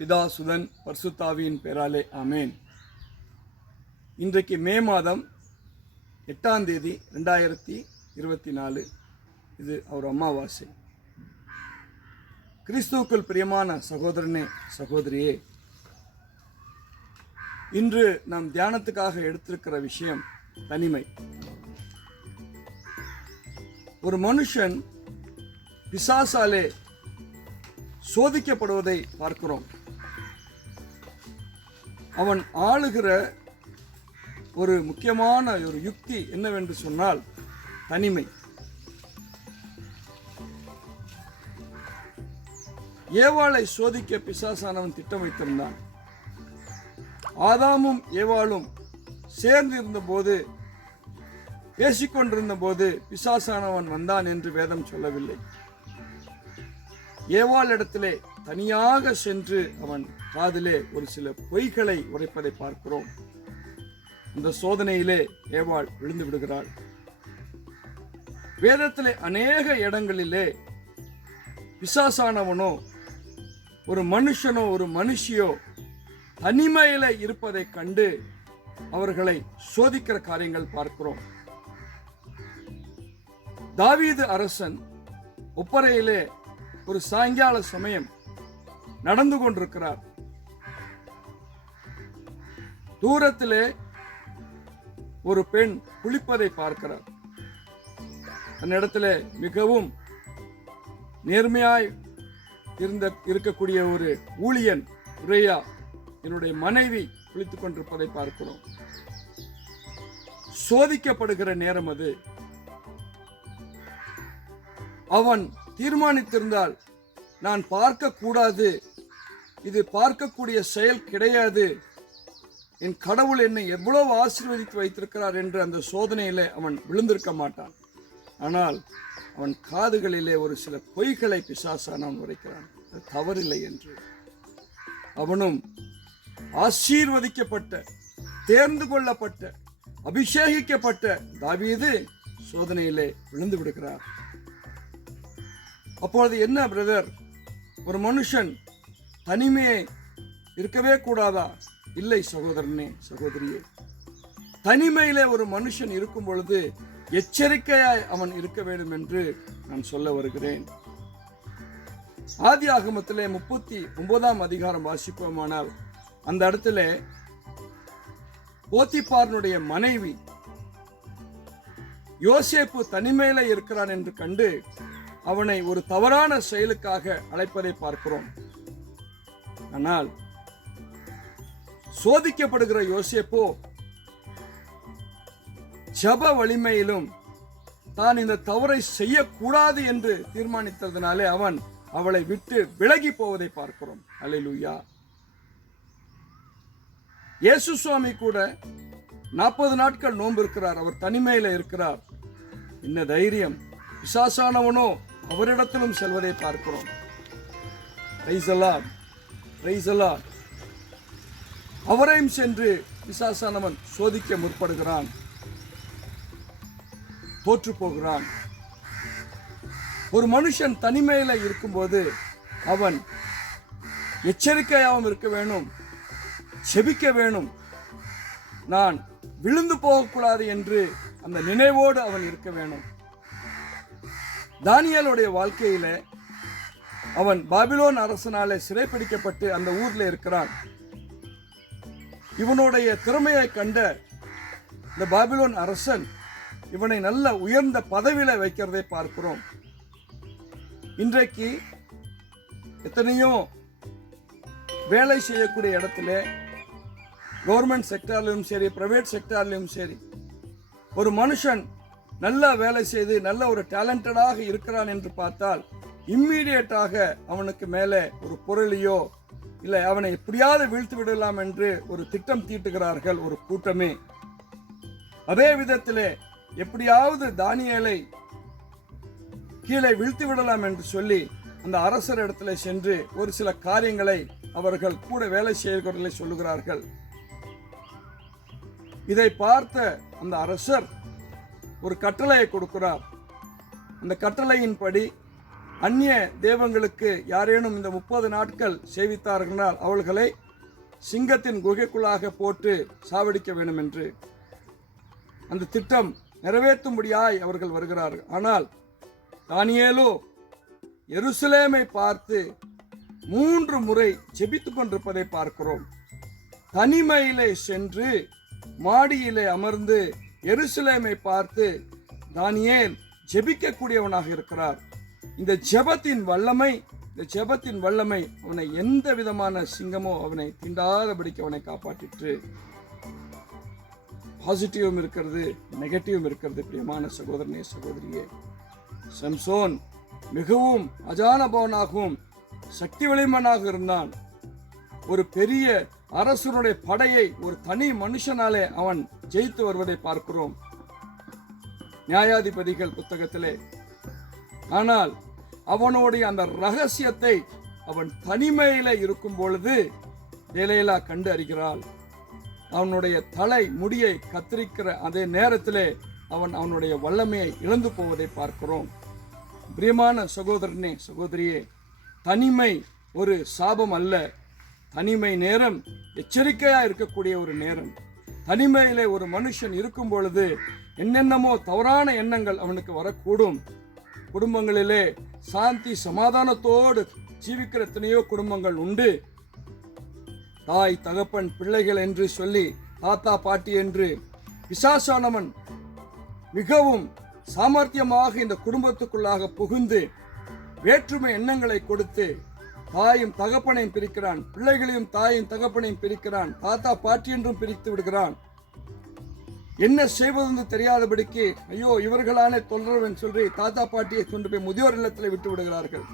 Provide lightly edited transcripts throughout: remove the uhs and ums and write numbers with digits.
பிதா சுதன் பரிசுத்தாவியின் பெயராலே ஆமேன். இன்றைக்கு மே மாதம் 8ஆம் தேதி 2024. இது அவர் அமாவாசை. கிறிஸ்துவுக்குள் பிரியமான சகோதரனே சகோதரியே, இன்று நாம் தியானத்துக்காக எடுத்திருக்கிற விஷயம் தனிமை. ஒரு மனுஷன் பிசாசாலே சோதிக்கப்படுவதை பார்க்கிறோம். அவன் ஆளுகிற ஒரு முக்கியமான ஒரு யுக்தி என்னவென்று சொன்னால் தனிமை. ஏவாளை சோதிக்க பிசாசானவன் திட்டம் வைத்திருந்தான். ஆதாமும் ஏவாளும் சேர்ந்திருந்த போது, பேசிக்கொண்டிருந்த போது பிசாசானவன் வந்தான் என்று வேதம் சொல்லவில்லை. ஏவாள் இடத்திலே தனியாக சென்று அவன் காதிலே ஒரு சில பொய்களை உரைப்பதை பார்க்கிறோம். இந்த சோதனையிலே ஏவாள் விழுந்து விடுகிறாள். வேதத்திலே அநேக இடங்களிலே பிசாசானவனோ ஒரு மனுஷனோ ஒரு மனுஷியோ தனிமையில இருப்பதை கண்டு அவர்களை சோதிக்கிற காரியங்கள் பார்க்கிறோம். தாவீது அரசன் ஒப்பரையிலே ஒரு சாயங்கால சமயம் நடந்து கொண்டிருக்கிறார். தூரத்திலே ஒரு பெண் குளிப்பதை பார்க்கிறார். அந்த மிகவும் நேர்மையாய் இருக்கக்கூடிய ஒரு ஊழியன் உரையா என்னுடைய மனைவி குளித்துக் கொண்டிருப்பதை பார்க்கிறோம். சோதிக்கப்படுகிற நேரம் அது. அவன் தீர்மானித்திருந்தால் நான் பார்க்க கூடாது, இது பார்க்கக்கூடிய செயல் கிடையாது, என் கடவுள் என்னை எவ்வளவு ஆசீர்வதித்து வைத்திருக்கிறார் என்று அந்த சோதனையிலே அவன் விழுந்திருக்க மாட்டான். ஆனால் அவன் காதுகளிலே ஒரு சில பொய்களை பிசாசானவன் உரைக்கிறான். அது தவறில்லை என்று. அவனும் ஆசீர்வதிக்கப்பட்ட, தேர்ந்து கொள்ளப்பட்ட, அபிஷேகிக்கப்பட்ட தாவீது சோதனையிலே விழுந்து விடுகிறார். அப்பொழுது என்ன பிரதர், ஒரு மனுஷன் தனிமையை இருக்கவே கூடாதா? இல்லை சகோதரனே சகோதரியே, தனிமையிலே ஒரு மனுஷன் இருக்கும் பொழுது எச்சரிக்கையாய் அவன் இருக்க வேண்டும் என்று நான் சொல்ல வருகிறேன். ஆதி ஆகமத்திலே 39ஆம் அதிகாரம் வாசிப்போமானால் அந்த இடத்துல போத்திபாரனுடைய மனைவி யோசேப்பு தனிமையில இருக்கிறான் என்று கண்டு அவனை ஒரு தவறான செயலுக்காக அழைப்பதை பார்க்கிறோம். ஆனால் சோதிக்கப்படுகிற யோசேப்போ ஜப வலிமையிலும் தான் இந்த தவறை செய்யக்கூடாது என்று தீர்மானித்ததினாலே அவன் அவளை விட்டு விலகி போவதை பார்க்கிறோம். அல்லேலூயா. இயேசு சுவாமி கூட 40 நாட்கள் நோன்பு இருக்கிறார். அவர் தனிமையில இருக்கிறார். என்ன தைரியம்! பிசாசானவனோ அவரிடத்திலும் செல்வதை பார்க்கிறோம். Praise the Lord, praise the Lord. அவரையும் சென்று பிசாசானவன் சோதிக்க முற்படுகிறான். தோற்று போகிறான். ஒரு மனுஷன் தனிமையில இருக்கும்போது அவன் எச்சரிக்கையாகவும் இருக்க வேணும், செபிக்க வேணும். நான் விழுந்து போகக்கூடாது என்று அந்த நினைவோடு அவன் இருக்க வேணும். தானியேலுடைய வாழ்க்கையில அவன் பாபிலோன் அரசனாலே சிறைப்பிடிக்கப்பட்டு அந்த ஊர்ல இருக்கிறான். இவனுடைய திறமையை கண்ட இந்த பாபிலோன் அரசன் இவனை நல்ல உயர்ந்த பதவியில வைக்கிறதை பார்க்கிறோம். இன்றைக்கு எத்தனையோ வேலை செய்யக்கூடிய இடத்துல கவர்மெண்ட் செக்டார்லையும் சரி, பிரைவேட் செக்டார்லையும் சரி, ஒரு மனுஷன் நல்ல வேலை செய்து நல்ல ஒரு டேலண்டடாக இருக்கிறான் என்று பார்த்தால் இம்மீடியட்டாக அவனுக்கு மேலே ஒரு பொருளையோ இல்லை அவனை எப்படியாவது வீழ்த்து விடலாம் என்று ஒரு திட்டம் தீட்டுகிறார்கள் ஒரு கூட்டமே. அதே விதத்திலே எப்படியாவது தானியேலை கீழே வீழ்த்து விடலாம் என்று சொல்லி அந்த அரசர் இடத்துல சென்று ஒரு சில காரியங்களை அவர்கள் கூட வேலை செய்கிறவர்களை சொல்லுகிறார்கள். இதை பார்த்த அந்த அரசர் ஒரு கட்டளையை கொடுக்கிறார். அந்த கட்டளையின்படி அந்நிய தெய்வங்களுக்கு யாரேனும் இந்த 30 நாட்கள் சேவித்தார்களால் அவர்களை சிங்கத்தின் குகைக்குள்ளாக போட்டு சாவடிக்க வேண்டும் என்று அந்த திட்டம் நிறைவேற்றும்படியாய் அவர்கள் வருகிறார்கள். ஆனால் தானியேலோ எருசலேமை பார்த்து 3 முறை ஜெபித்துக் கொண்டிருப்பதை பார்க்கிறோம். தனிமையிலே சென்று மாடியிலே அமர்ந்து எருசலேமை பார்த்து தானியேல் ஜெபிக்கக்கூடியவனாக இருக்கிறார். இந்த ஜெபத்தின் வல்லமை அவனை எந்த விதமான சிங்கமோ அவனை தீண்டாதபடிக்கு அவனை காப்பாற்றிற்று. பாசிட்டிவும் இருக்கிறது, நெகட்டிவும் இருக்கிறது. பிரியமான சகோதரனே, சகோதரியே, சம்சோன் மிகவும் அஜானபவனாகவும் சக்தி வலிமனாக இருந்தான். ஒரு பெரிய அரசனுடைய படையை ஒரு தனி மனுஷனாலே அவன் ஜெயித்து வருவதை பார்க்கிறோம் நியாயாதிபதிகள் புத்தகத்திலே. ஆனால் அவனுடைய அந்த ரகசியத்தை அவன் தனிமையில இருக்கும் பொழுது தேலேலா கண்டு அறிகிறாள். அவனுடைய தலை முடியை கத்திரிக்கிற அதே நேரத்திலே அவனுடைய வல்லமையை இழந்து போவதை பார்க்கிறோம். பிரியமான சகோதரனே, சகோதரியே, தனிமை ஒரு சாபம் அல்ல. தனிமை நேரம் எச்சரிக்கையா இருக்கக்கூடிய ஒரு நேரம். தனிமையிலே ஒரு மனுஷன் இருக்கும் பொழுது என்னென்னமோ தவறான எண்ணங்கள் அவனுக்கு வரக்கூடும். குடும்பங்களிலே சாந்தி சமாதானத்தோடு ஜீவிக்கிற எத்தனையோ குடும்பங்கள் உண்டு. தாய் தகப்பன் பிள்ளைகள் என்று சொல்லி, தாத்தா பாட்டி என்று பிசாசானவன் மிகவும் சாமர்த்தியமாக இந்த குடும்பத்துக்குள்ளாக புகுந்து வேற்றுமை எண்ணங்களை கொடுத்து தாயும் தகப்பனையும் பிரிக்கிறான், பிள்ளைகளையும் தாயும் தகப்பனையும் பிரிக்கிறான், தாத்தா பாட்டி என்றும் பிரித்து விடுகிறான். என்ன செய்வதென்று தெரியாதபடிக்கு ஐயோ இவர்களாலே தொல்றவன் சொல்லி தாத்தா பாட்டியை கொண்டு போய் முதியோர் இல்லத்தில் விட்டு விடுகிறார்கள்.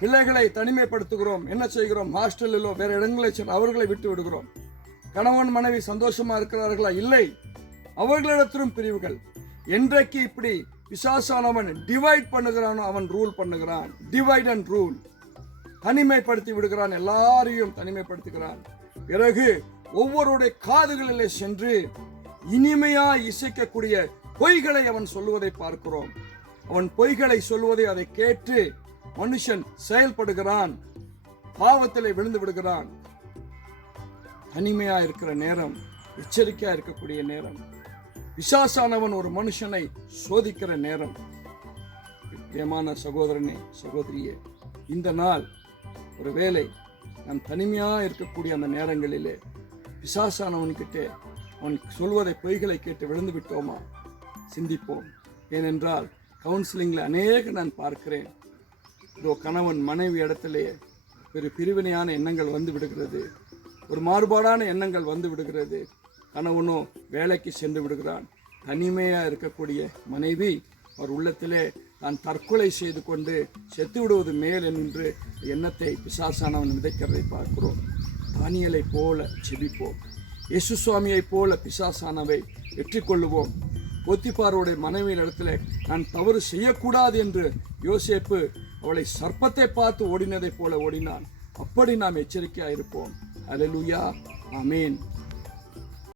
பிள்ளைகளை தனிமைப்படுத்துகிறோம். என்ன செய்கிறோம்? ஹாஸ்டலிலோ வேற இடங்களை அவர்களை விட்டு விடுகிறோம். கணவன் மனைவி சந்தோஷமா இருக்கிறார்களா? இல்லை, அவர்களிடத்திலும் பிரிவுகள். என்றைக்கு இப்படி பிசாசானவன் டிவைட் பண்ணுகிறானோ அவன் ரூல் பண்ணுகிறான். Divide and rule. தனிமைப்படுத்தி விடுகிறான், எல்லாரையும் தனிமைப்படுத்துகிறான். பிறகு ஒவ்வொருடைய காதுகளிலே சென்று இனிமையா இசைக்கக்கூடிய பொய்களை அவன் சொல்லுவதை பார்க்கிறோம். அவன் பொய்களை சொல்வதை அதை கேட்டு மனுஷன் செயல்படுகிறான், பாவத்திலே விழுந்து விடுகிறான். தனிமையா இருக்கிற நேரம் எச்சரிக்கையா இருக்கக்கூடிய நேரம். பிசாசானவன் ஒரு மனுஷனை சோதிக்கிற நேரம். பிரியமான சகோதரனே, சகோதரியே, இந்த நாள் ஒருவேளை நாம் தனிமையா இருக்கக்கூடிய அந்த நேரங்களிலே பிசாசானவன்கிட்ட அவன் சொல்வதை பொய்களை கேட்டு விழுந்து விட்டோமா? சிந்திப்போம். ஏனென்றால் கவுன்சிலிங்ல அநேக நான் பார்க்கிறேன். இதோ கணவன் மனைவி இடத்திலே ஒரு பிரிவினையான எண்ணங்கள் வந்து விடுகிறது, ஒரு மாறுபாடான எண்ணங்கள் வந்து விடுகிறது. கணவனோ வேலைக்கு சென்று விடுகிறான். தனிமையா இருக்கக்கூடிய மனைவி அவர் உள்ளத்திலே தான் தற்கொலை செய்து கொண்டு செத்து விடுவது மேல் என்று எண்ணத்தை பிசாசானவன் விதைக்கிறதை பார்க்கிறோம். தானியலை போல செபிப்போம். இயேசு சுவாமியை போல பிசாசானவை வெற்றி கொள்ளுவோம். போத்திபாருடைய மனைவியின் இடத்துல நான் தவறு செய்யக்கூடாது என்று யோசேப்பு அவளை சர்ப்பத்தை பார்த்து ஓடினதை போல ஓடினான். அப்படி நாம் எச்சரிக்கையா இருப்போம். அல்லேலூயா, ஆமென்.